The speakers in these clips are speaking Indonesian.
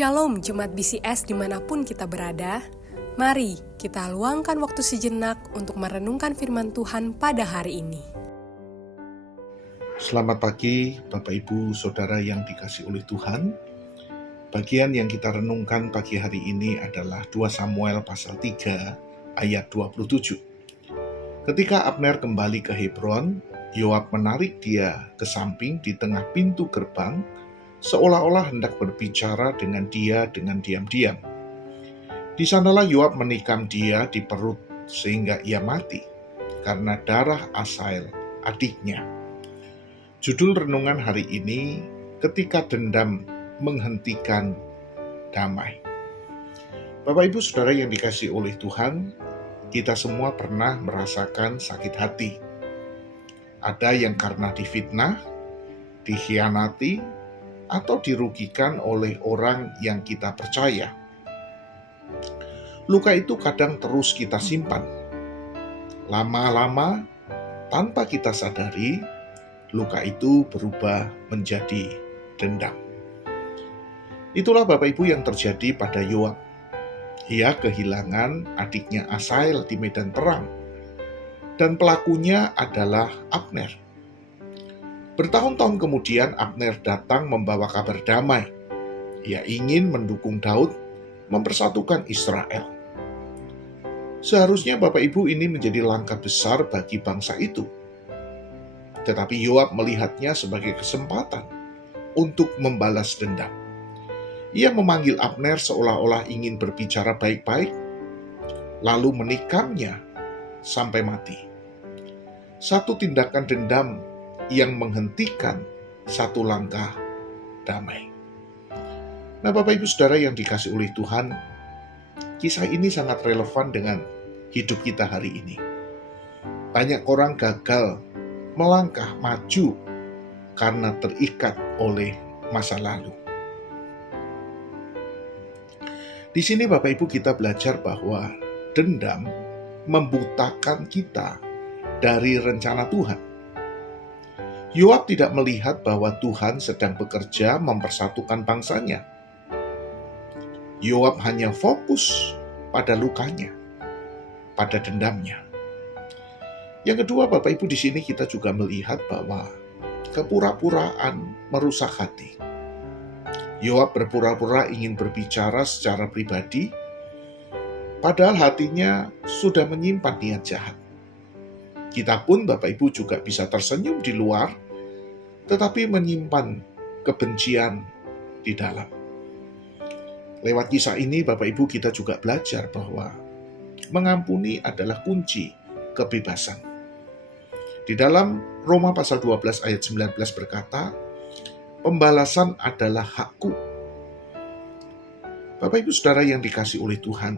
Shalom Jemaat BCS dimanapun kita berada. Mari kita luangkan waktu sejenak untuk merenungkan firman Tuhan pada hari ini. Selamat pagi Bapak Ibu Saudara yang dikasihi oleh Tuhan. Bagian yang kita renungkan pagi hari ini adalah 2 Samuel pasal 3 ayat 27. Ketika Abner kembali ke Hebron, Yoab menarik dia ke samping di tengah pintu gerbang, seolah-olah hendak berbicara dengan dia dengan diam-diam. Di sanalah Yoab menikam dia di perut sehingga ia mati karena darah Asael adiknya. Judul renungan hari ini, ketika dendam menghentikan damai. Bapak Ibu Saudara yang dikasihi oleh Tuhan, kita semua pernah merasakan sakit hati. Ada yang karena difitnah, dikhianati, atau dirugikan oleh orang yang kita percaya. Luka itu kadang terus kita simpan. Lama-lama, tanpa kita sadari, luka itu berubah menjadi dendam. Itulah Bapak Ibu yang terjadi pada Yoab. Ia kehilangan adiknya Asael di medan perang, dan pelakunya adalah Abner. Bertahun-tahun kemudian Abner datang membawa kabar damai. Ia ingin mendukung Daud mempersatukan Israel. Seharusnya Bapak Ibu ini menjadi langkah besar bagi bangsa itu. Tetapi Yoab melihatnya sebagai kesempatan untuk membalas dendam. Ia memanggil Abner seolah-olah ingin berbicara baik-baik, lalu menikamnya sampai mati. Satu tindakan dendam yang menghentikan satu langkah damai. Nah, Bapak Ibu Saudara yang dikasihi oleh Tuhan, kisah ini sangat relevan dengan hidup kita hari ini. Banyak orang gagal melangkah maju karena terikat oleh masa lalu. Di sini Bapak Ibu kita belajar bahwa dendam membutakan kita dari rencana Tuhan. Yoab tidak melihat bahwa Tuhan sedang bekerja mempersatukan bangsanya. Yoab hanya fokus pada lukanya, pada dendamnya. Yang kedua, Bapak Ibu, di sini kita juga melihat bahwa kepura-puraan merusak hati. Yoab berpura-pura ingin berbicara secara pribadi, padahal hatinya sudah menyimpan niat jahat. Kita pun Bapak Ibu juga bisa tersenyum di luar, tetapi menyimpan kebencian di dalam. Lewat kisah ini Bapak Ibu kita juga belajar bahwa mengampuni adalah kunci kebebasan. Di dalam Roma pasal 12 ayat 19 berkata, pembalasan adalah hakku. Bapak Ibu Saudara yang dikasihi oleh Tuhan,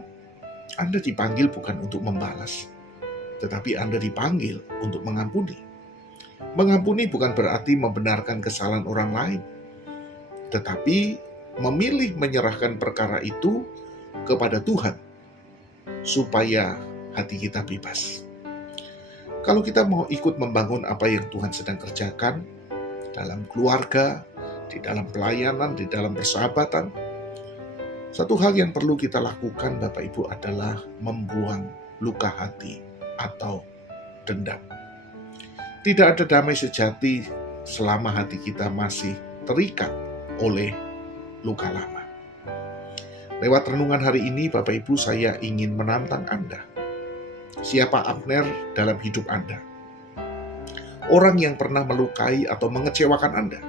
Anda dipanggil bukan untuk membalas, tetapi Anda dipanggil untuk mengampuni. Mengampuni bukan berarti membenarkan kesalahan orang lain, tetapi memilih menyerahkan perkara itu kepada Tuhan, supaya hati kita bebas. Kalau kita mau ikut membangun apa yang Tuhan sedang kerjakan, dalam keluarga, di dalam pelayanan, di dalam persahabatan, satu hal yang perlu kita lakukan Bapak Ibu adalah membuang luka hati atau dendam. Tidak ada damai sejati selama hati kita masih terikat oleh luka lama. Lewat renungan hari ini, Bapak Ibu, saya ingin menantang Anda. Siapa Abner dalam hidup Anda? Orang yang pernah melukai atau mengecewakan Anda.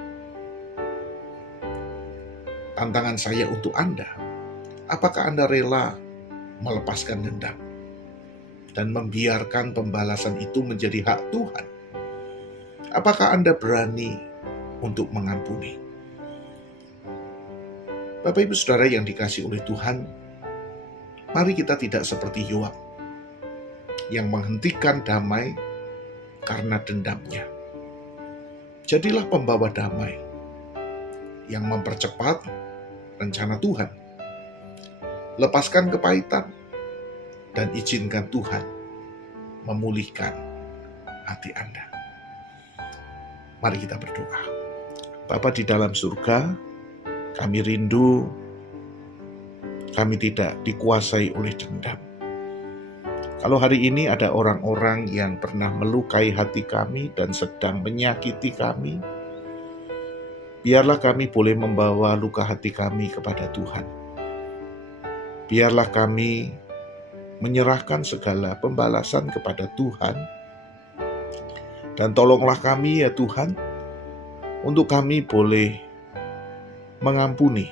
Tantangan saya untuk Anda, apakah Anda rela melepaskan dendam dan membiarkan pembalasan itu menjadi hak Tuhan? Apakah Anda berani untuk mengampuni? Bapak Ibu Saudara yang dikasihi oleh Tuhan, mari kita tidak seperti Yoab yang menghentikan damai karena dendamnya. Jadilah pembawa damai yang mempercepat rencana Tuhan. Lepaskan kepahitan dan izinkan Tuhan memulihkan hati Anda. Mari kita berdoa. Bapa di dalam surga, kami rindu kami tidak dikuasai oleh dendam. Kalau hari ini ada orang-orang yang pernah melukai hati kami dan sedang menyakiti kami, biarlah kami boleh membawa luka hati kami kepada Tuhan. Biarlah kami menyerahkan segala pembalasan kepada Tuhan. Dan tolonglah kami ya Tuhan, untuk kami boleh mengampuni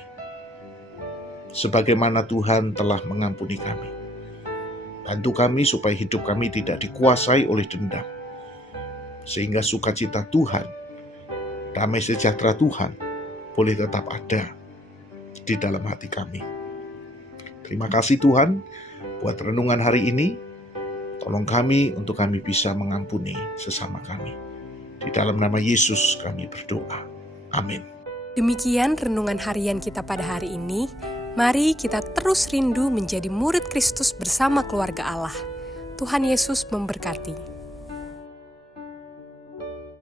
sebagaimana Tuhan telah mengampuni kami. Bantu kami supaya hidup kami tidak dikuasai oleh dendam, sehingga sukacita Tuhan, damai sejahtera Tuhan boleh tetap ada di dalam hati kami. Terima kasih Tuhan buat renungan hari ini. Tolong kami untuk kami bisa mengampuni sesama kami. Di dalam nama Yesus kami berdoa. Amin. Demikian renungan harian kita pada hari ini. Mari kita terus rindu menjadi murid Kristus bersama keluarga Allah. Tuhan Yesus memberkati.